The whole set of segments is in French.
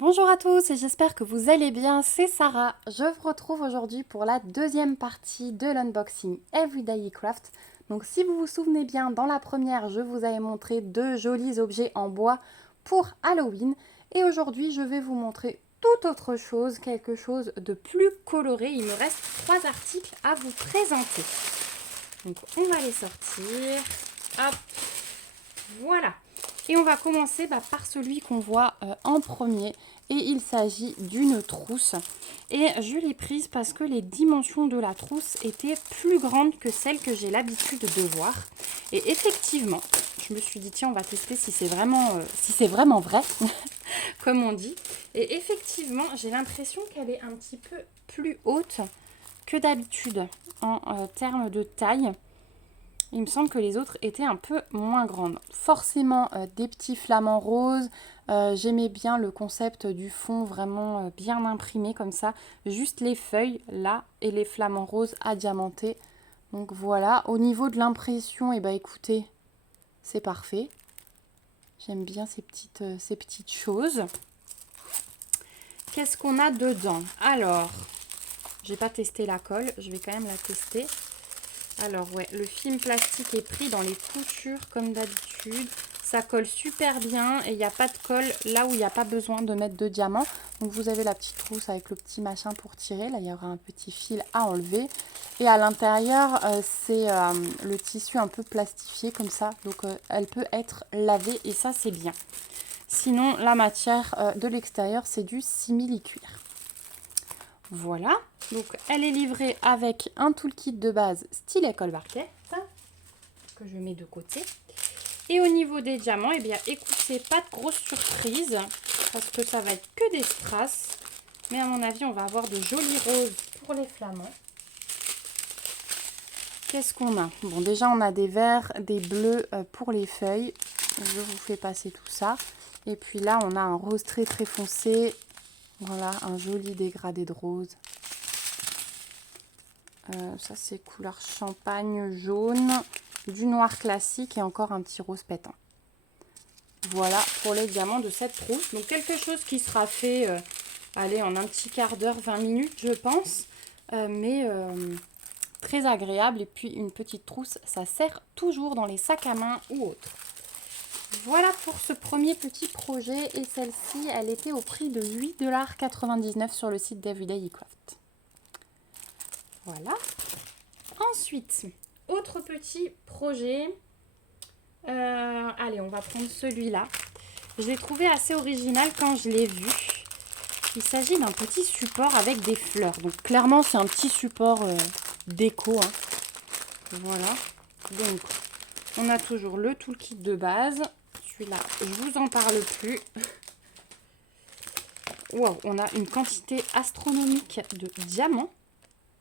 Bonjour à tous et j'espère que vous allez bien, c'est Sarah. Je vous retrouve aujourd'hui pour la deuxième partie de l'unboxing Everyday Craft. Donc si vous vous souvenez bien, dans la première, je vous avais montré deux jolis objets en bois pour Halloween. Et aujourd'hui, je vais vous montrer tout autre chose, quelque chose de plus coloré. Il me reste 3 articles à vous présenter. Donc on va les sortir. Hop, voilà. Et on va commencer par celui qu'on voit en premier. Et il s'agit d'une trousse. Et je l'ai prise parce que les dimensions de la trousse étaient plus grandes que celles que j'ai l'habitude de voir. Et effectivement, je me suis dit, tiens, on va tester si c'est vraiment vrai, comme on dit. Et effectivement, j'ai l'impression qu'elle est un petit peu plus haute que d'habitude en termes de taille. Il me semble que les autres étaient un peu moins grandes. Forcément des petits flamants roses. J'aimais bien le concept du fond vraiment bien imprimé comme ça. Juste les feuilles là et les flamants roses à diamanter. Donc voilà. Au niveau de l'impression, eh ben, écoutez, c'est parfait. J'aime bien ces petites choses. Qu'est-ce qu'on a dedans? Alors, j'ai pas testé la colle. Je vais quand même la tester. Alors ouais, le film plastique est pris dans les coutures comme d'habitude. Ça colle super bien et il n'y a pas de colle là où il n'y a pas besoin de mettre de diamant. Donc vous avez la petite trousse avec le petit machin pour tirer. Là, il y aura un petit fil à enlever. Et à l'intérieur, c'est le tissu un peu plastifié comme ça. Donc elle peut être lavée et ça, c'est bien. Sinon, la matière de l'extérieur, c'est du simili-cuir. Voilà, donc elle est livrée avec un toolkit de base style colle barquette que je mets de côté. Et au niveau des diamants, eh bien écoutez, pas de grosse surprise parce que ça va être que des strass. Mais à mon avis, on va avoir de jolis roses pour les flamants. Qu'est-ce qu'on a? Bon, déjà on a des verts, des bleus pour les feuilles. Je vous fais passer tout ça. Et puis là, on a un rose très très foncé. Voilà, un joli dégradé de rose. Ça c'est couleur champagne jaune, du noir classique et encore un petit rose pétant. Voilà pour les diamants de cette trousse. Donc quelque chose qui sera fait allez, en un petit quart d'heure, 20 minutes je pense. Mais très agréable. Et puis une petite trousse, ça sert toujours dans les sacs à main ou autres. Voilà pour ce premier petit projet. Et celle-ci, elle était au prix de 8,99 $ sur le site d'Everyday Craft. Voilà. Ensuite, autre petit projet. Allez, on va prendre celui-là. Je l'ai trouvé assez original quand je l'ai vu. Il s'agit d'un petit support avec des fleurs. Donc clairement, c'est un petit support déco. Hein. Voilà. Donc, on a toujours le toolkit de base. Celui-là, je vous en parle plus. Wow, on a une quantité astronomique de diamants.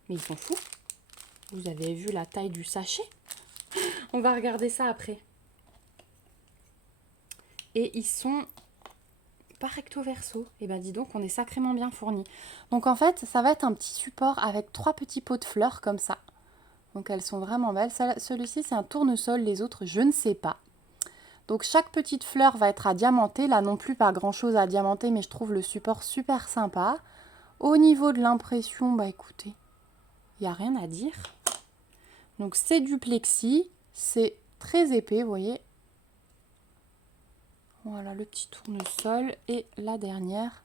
Mais ils sont fous. Vous avez vu la taille du sachet? On va regarder ça après. Et ils sont par recto verso. Et ben dis donc, on est sacrément bien fourni. Donc en fait, ça va être un petit support avec 3 petits pots de fleurs comme ça. Donc elles sont vraiment belles. Celui-ci, c'est un tournesol. Les autres, je ne sais pas. Donc chaque petite fleur va être à diamanter. Là non plus, pas grand-chose à diamanter, mais je trouve le support super sympa. Au niveau de l'impression, bah écoutez, il n'y a rien à dire. Donc c'est du plexi. C'est très épais, vous voyez. Voilà le petit tournesol et la dernière.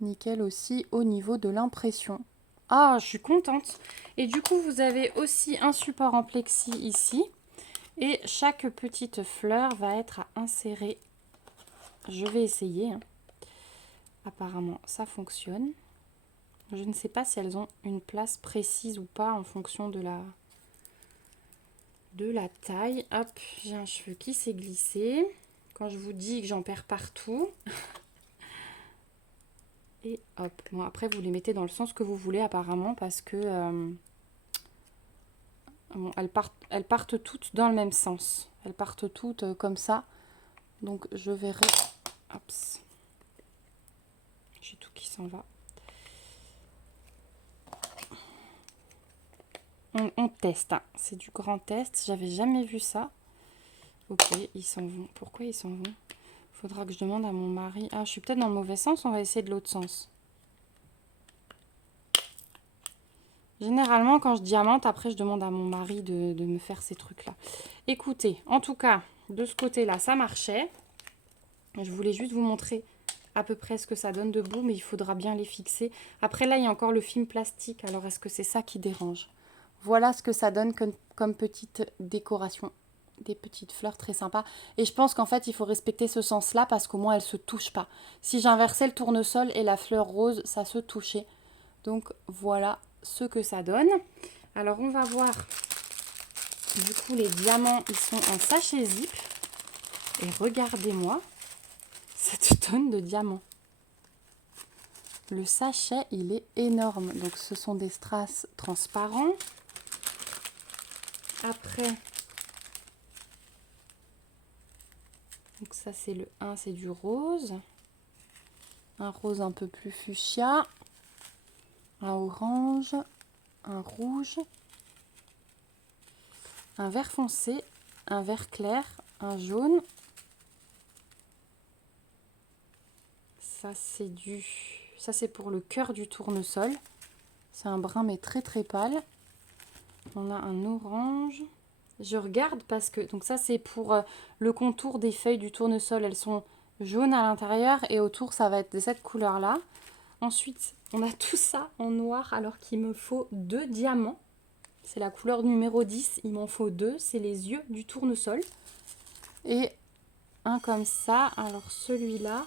Nickel aussi au niveau de l'impression. Ah, je suis contente. Et du coup, vous avez aussi un support en plexi ici. Et chaque petite fleur va être à insérer. Je vais essayer. Hein. Apparemment, ça fonctionne. Je ne sais pas si elles ont une place précise ou pas en fonction de la taille. Hop, j'ai un cheveu qui s'est glissé. Quand je vous dis que j'en perds partout. Et hop. Bon, après, vous les mettez dans le sens que vous voulez apparemment parce que bon, elles partent toutes dans le même sens. Elles partent toutes comme ça. Donc, je verrai. Hop. J'ai tout qui s'en va. On teste. Hein. C'est du grand test. J'avais jamais vu ça. Ok, ils s'en vont. Pourquoi ils s'en vont? Faudra que je demande à mon mari. Ah, je suis peut-être dans le mauvais sens, on va essayer de l'autre sens. Généralement, quand je diamante, après, je demande à mon mari de me faire ces trucs-là. Écoutez, en tout cas, de ce côté-là, ça marchait. Je voulais juste vous montrer à peu près ce que ça donne debout, mais il faudra bien les fixer. Après, là, il y a encore le film plastique. Alors, est-ce que c'est ça qui dérange? Voilà ce que ça donne comme petite décoration. Des petites fleurs très sympas. Et je pense qu'en fait, il faut respecter ce sens-là parce qu'au moins, elles ne se touchent pas. Si j'inversais le tournesol et la fleur rose, ça se touchait. Donc, voilà ce que ça donne. Alors, on va voir. Du coup, les diamants, ils sont en sachet zip. Et regardez-moi cette tonne de diamants. Le sachet, il est énorme. Donc, ce sont des strass transparents. Après, donc ça, c'est le 1, c'est du rose. Un rose un peu plus fuchsia. Un orange. Un rouge. Un vert foncé. Un vert clair. Un jaune. Ça, c'est pour le cœur du tournesol. C'est un brun, mais très très pâle. On a un orange. Je regarde parce que... Donc ça, c'est pour le contour des feuilles du tournesol. Elles sont jaunes à l'intérieur et autour, ça va être de cette couleur-là. Ensuite, on a tout ça en noir alors qu'il me faut 2 diamants. C'est la couleur numéro 10. Il m'en faut 2. C'est les yeux du tournesol. Et un comme ça. Alors celui-là,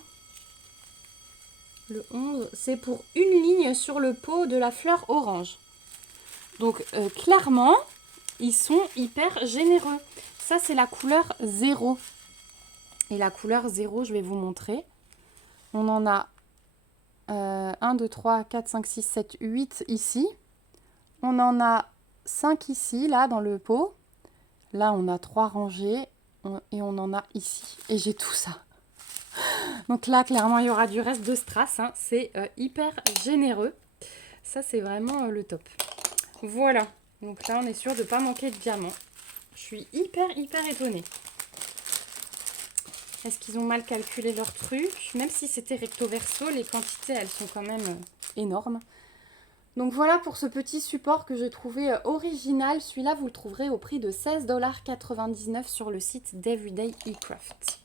le 11, c'est pour une ligne sur le pot de la fleur orange. Donc clairement, ils sont hyper généreux. Ça, c'est la couleur 0. Et la couleur 0, je vais vous montrer. On en a 1, 2, 3, 4, 5, 6, 7, 8 ici. On en a 5 ici, là, dans le pot. Là, on a 3 rangées. Et on en a ici. Et j'ai tout ça. Donc là, clairement, il y aura du reste de strass. Hein. C'est hyper généreux. Ça, c'est vraiment le top. Voilà. Donc là, on est sûr de ne pas manquer de diamants. Je suis hyper étonnée. Est-ce qu'ils ont mal calculé leur truc? Même si c'était recto verso, les quantités, elles sont quand même énormes. Donc voilà pour ce petit support que j'ai trouvé original. Celui-là, vous le trouverez au prix de 16,99 $ sur le site d'Everyday eCraft.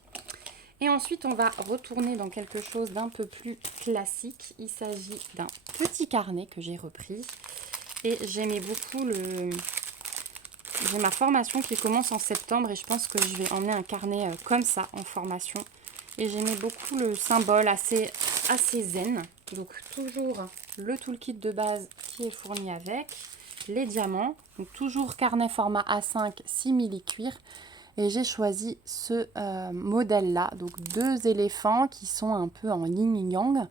Et ensuite, on va retourner dans quelque chose d'un peu plus classique. Il s'agit d'un petit carnet que j'ai repris. Et j'aimais beaucoup J'ai ma formation qui commence en septembre et je pense que je vais emmener un carnet comme ça en formation. Et j'aimais beaucoup le symbole assez zen. Donc toujours le toolkit de base qui est fourni avec, les diamants. Donc toujours carnet format A5 simili cuir. Et j'ai choisi ce modèle-là. Donc 2 éléphants qui sont un peu en yin-yang.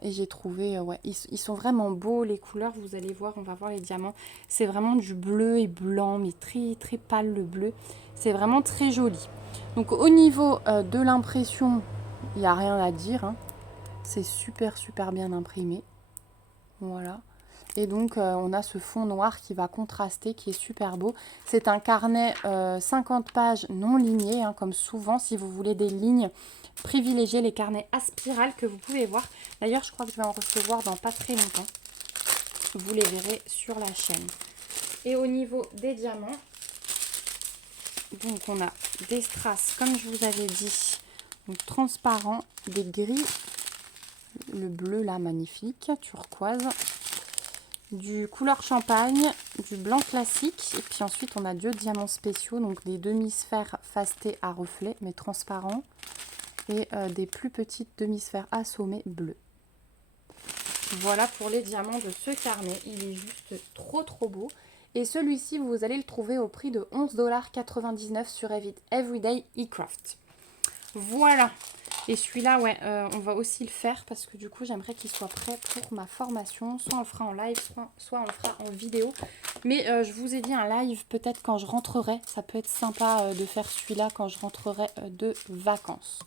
Et j'ai trouvé, ouais, ils sont vraiment beaux, les couleurs, vous allez voir, on va voir les diamants. C'est vraiment du bleu et blanc, mais très très pâle le bleu. C'est vraiment très joli. Donc au niveau de l'impression, il n'y a rien à dire. Hein. C'est super bien imprimé. Voilà. Et donc on a ce fond noir qui va contraster, qui est super beau. C'est un carnet 50 pages non ligné, hein, comme souvent si vous voulez des lignes. Privilégiez les carnets à spirale que vous pouvez voir. D'ailleurs, je crois que je vais en recevoir dans pas très longtemps. Vous les verrez sur la chaîne. Et au niveau des diamants, donc on a des strass, comme je vous avais dit, donc transparents, des gris, le bleu là magnifique, turquoise, du couleur champagne, du blanc classique, et puis ensuite on a 2 diamants spéciaux, donc des demi-sphères fastés à reflets, mais transparents. Et des plus petites demi-sphères assommées bleues. Voilà pour les diamants de ce carnet. Il est juste trop beau. Et celui-ci, vous allez le trouver au prix de 11,99 $ sur Everyday eCraft. Voilà. Et celui-là, ouais, on va aussi le faire parce que du coup, j'aimerais qu'il soit prêt pour ma formation. Soit on le fera en live, soit on le fera en vidéo. Mais je vous ai dit un live peut-être quand je rentrerai. Ça peut être sympa de faire celui-là quand je rentrerai de vacances.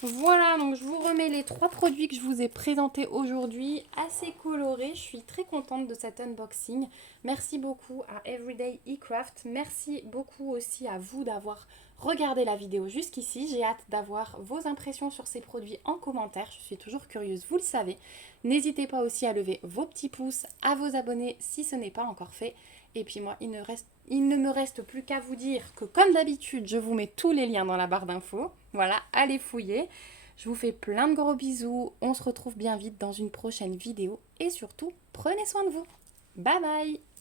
Voilà, donc je vous remets les 3 produits que je vous ai présentés aujourd'hui, assez colorés. Je suis très contente de cet unboxing. Merci beaucoup à Everyday eCraft. Merci beaucoup aussi à vous d'avoir regardé la vidéo jusqu'ici. J'ai hâte d'avoir vos impressions sur ces produits en commentaire. Je suis toujours curieuse, vous le savez. N'hésitez pas aussi à lever vos petits pouces, à vous abonner si ce n'est pas encore fait. Et puis moi, il ne me reste plus qu'à vous dire que comme d'habitude, je vous mets tous les liens dans la barre d'infos. Voilà, allez fouiller. Je vous fais plein de gros bisous. On se retrouve bien vite dans une prochaine vidéo. Et surtout, prenez soin de vous. Bye bye!